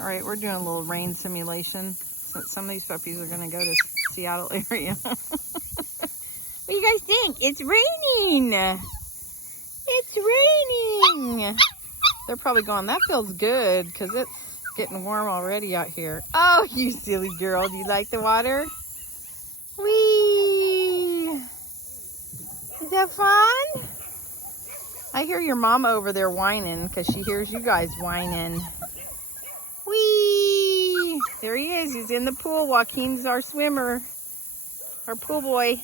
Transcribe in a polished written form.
All right, we're doing a little rain simulation. So some of these puppies are going to go to Seattle area. What do you guys think? It's raining. It's raining. They're probably going, that feels good because it's getting warm already out here. Oh, you silly girl. Do you like the water? Whee! Is that fun? I hear your mama over there whining because she hears you guys whining. Whee! There he is. He's in the pool. Joaquin's our swimmer, our pool boy.